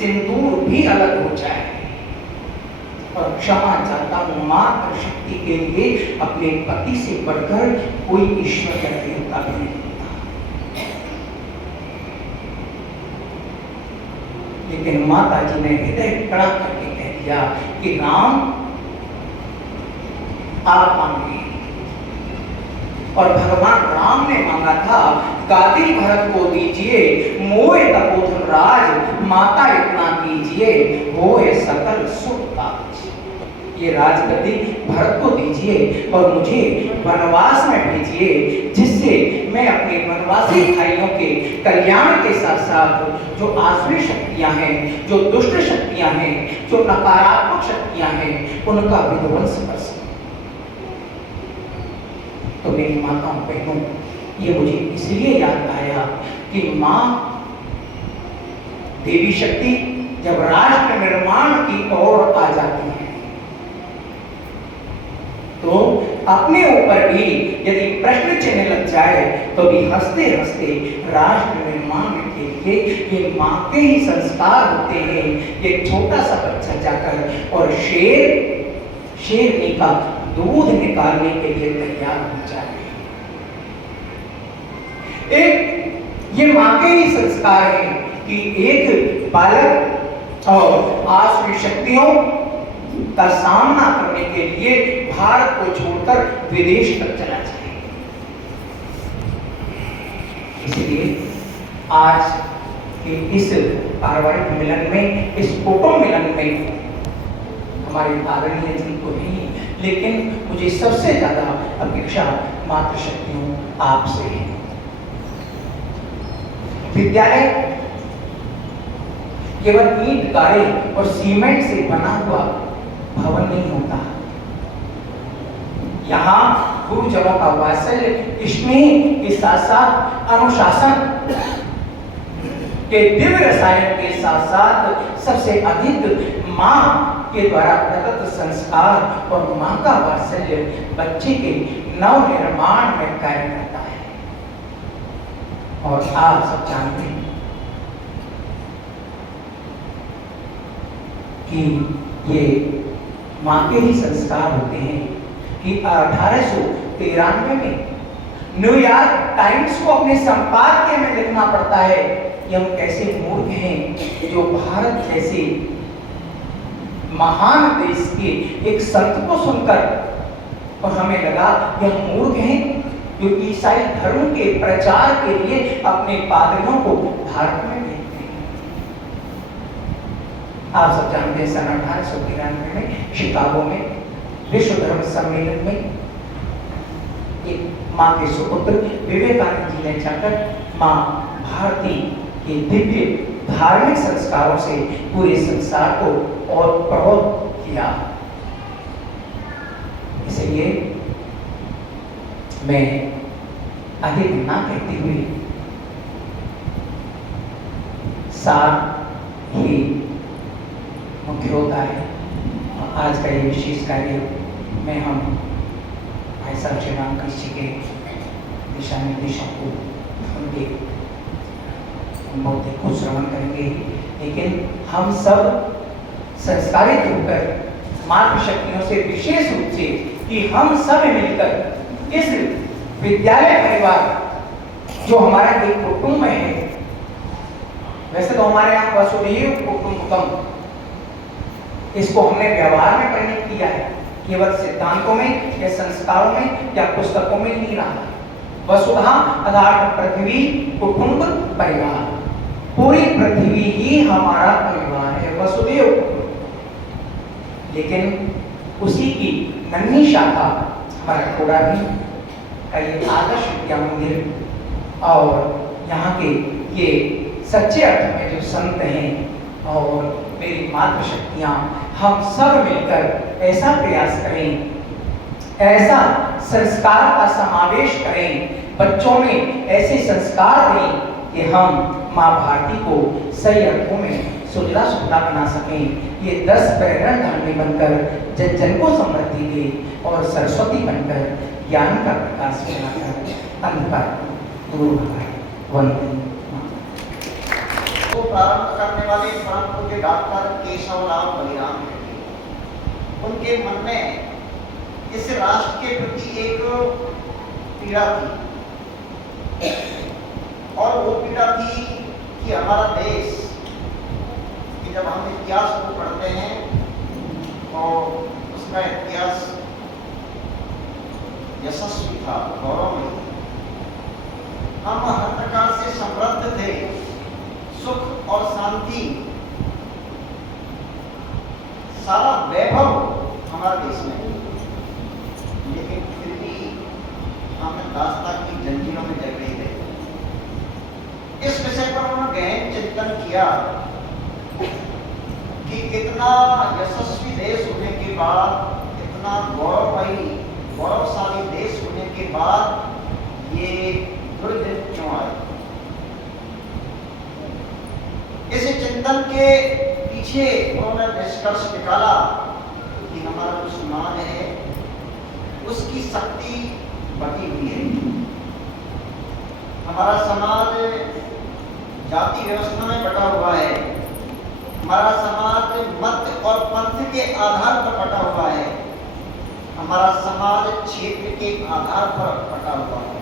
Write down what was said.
सिंदूर भी अलग हो जाए और क्षमा चाहता हूं मात्र शक्ति के लिए अपने पति से बढ़कर कोई ईश्वर या देवता भी नहीं होता। लेकिन माता जी ने हृदय कड़ा करके कह दिया कि राम आप मांगे, और भगवान राम ने मांगा था गादी भरत को दीजिए, मोए तपोधन राज, माता इतना कीजिए, होए सकल सुख काज। ये राजगद्दी भरत को दीजिए और मुझे वनवास में भेजिए, जिससे मैं अपने वनवासी भाइयों के कल्याण के साथ साथ जो आसुरी शक्तियां हैं, जो दुष्ट शक्तियां हैं, जो नकारात्मक शक्तियां हैं, उनका विध्वंस कर सकूं। तो मेरी माताओं बहनों, ये मुझे इसलिए याद आया कि माँ देवी शक्ति जब राष्ट्र निर्माण की ओर आ जाती है तो अपने ऊपर भी यदि प्रश्न चिन्ह लग जाए तो भी हंसते हंसते राष्ट्र निर्माण के लिए ये माँ के ही संस्कार होते हैं। ये छोटा सा बच्चा जाकर और शेरनी का दूध निकालने के लिए तैयार हो जाए। एक ये माँ के ही संस्कार है कि एक बालक और आसुरी शक्तियों का सामना करने के लिए भारत को छोड़कर विदेश तक चला जाए। इसलिए आज के इस पारिवारिक मिलन में, इस फोटो मिलन में हमारे आदरणीय जी को नहीं, लेकिन मुझे सबसे ज्यादा अपेक्षा मातृशक्तियों आपसे है। विद्यालय केवल ईंट गारे और सीमेंट से बना हुआ भवन नहीं होता। यहाँ गुरुजनों का वात्सल्य, स्नेह के साथ साथ अनुशासन के दिव्य रसायन के साथ साथ सबसे अधिक माँ के द्वारा प्रदत्त संस्कार और माँ का वात्सल्य बच्चे के नव निर्माण में कार्य करता है। और आप सब जानते हैं कि ये माँ के ही संस्कार होते हैं कि 1893 में न्यूयॉर्क टाइम्स को अपने संपादकीय में लिखना पड़ता है कि हम कैसे मूर्ख हैं जो भारत जैसे महान देश के एक संत को सुनकर और हमें लगा यह मूर्ख हैं जो ईसाई धर्म के प्रचार के लिए अपने पादरियों को भारत में भेजते हैं। आप सब जानते हैं सन 1893 में शिकागो में विश्व धर्म सम्मेलन में एक माँ के सुपुत्र विवेकानंद जी ने जाकर माँ भारती के दिव्य धार्मिक संस्कारों से पूरे संसार को और प्रभावित किया। इसलिए मैं अधिक ना कहते हुए साथ ही मुख्य होता है आज का ये विशेष कार्य में हम भाई साहब श्री राम कृष्ण के दिशा निर्देशों को उनके बहुत ही कुछ श्रवण करेंगे, लेकिन हम सब संस्कारित होकर मातृशक्तियों से विशेष रूप से कि हम सब मिलकर इस विद्यालय परिवार जो हमारा एक कुटुंब है, वैसे तो हमारे यहाँ वसुधैव कुटुंबकम, इसको हमने व्यवहार में परिणत किया है, केवल सिद्धांतों में या संस्कारों में या पुस्तकों में नहीं रहा। वसुधा अर्थात पृथ्वी कुटुंब परिवार, पूरी पृथ्वी ही हमारा परिवार है, वसुधैव। लेकिन उसी की नन्ही शाखा हमारा थोड़ा भी का ये आदर्श विद्या मंदिर और यहाँ के ये सच्चे अर्थ में जो संत हैं और मेरी मातृशक्तियाँ, हम सब मिलकर ऐसा प्रयास करें, ऐसा संस्कार का समावेश करें, बच्चों में ऐसे संस्कार दें कि हम माँ भारती को सही अर्थों में सुजला सुफला बना सकें। ये 10 पैरण धारणी बनकर जन जन को समृद्धि दे और सरस्वती बनकर ज्ञान का प्रकाश फैलाकर अंधकार दूर भगाए। वंदे मातरम। इसको प्रारंभ करने वाले परम पूज्य डॉक्टर केशवराव बलिराम रेड्डी, उनके मन में इस राष्ट्र के प्रति एक पीड़ा थी, और वो पीड़ा थी कि हमारा देश, कि जब हम इतिहास को पढ़ते हैं तो उसका इतिहास यशस्वी था, गौरवमयी था, हम हर प्रकार से समृद्ध थे, सुख और शांति, सारा वैभव हमारे देश में, लेकिन फिर भी हम दास्ता की जंजीरों में जकड़े गए। इस विषय पर उन्होंने गहन चिंतन किया कि इतना यशस्वी देश होने के बाद, इतना गौरवशाली देश होने के बाद ये दुर्दिन क्यों आए। इस चिंतन के पीछे उन्होंने निष्कर्ष निकाला कि हमारा जो समाज है उसकी शक्ति बटी हुई है। हमारा समाज जाति व्यवस्था में बटा हुआ है, हमारा समाज मत और पंथ के आधार पर बटा हुआ है, हमारा समाज क्षेत्र के आधार पर बटा हुआ है।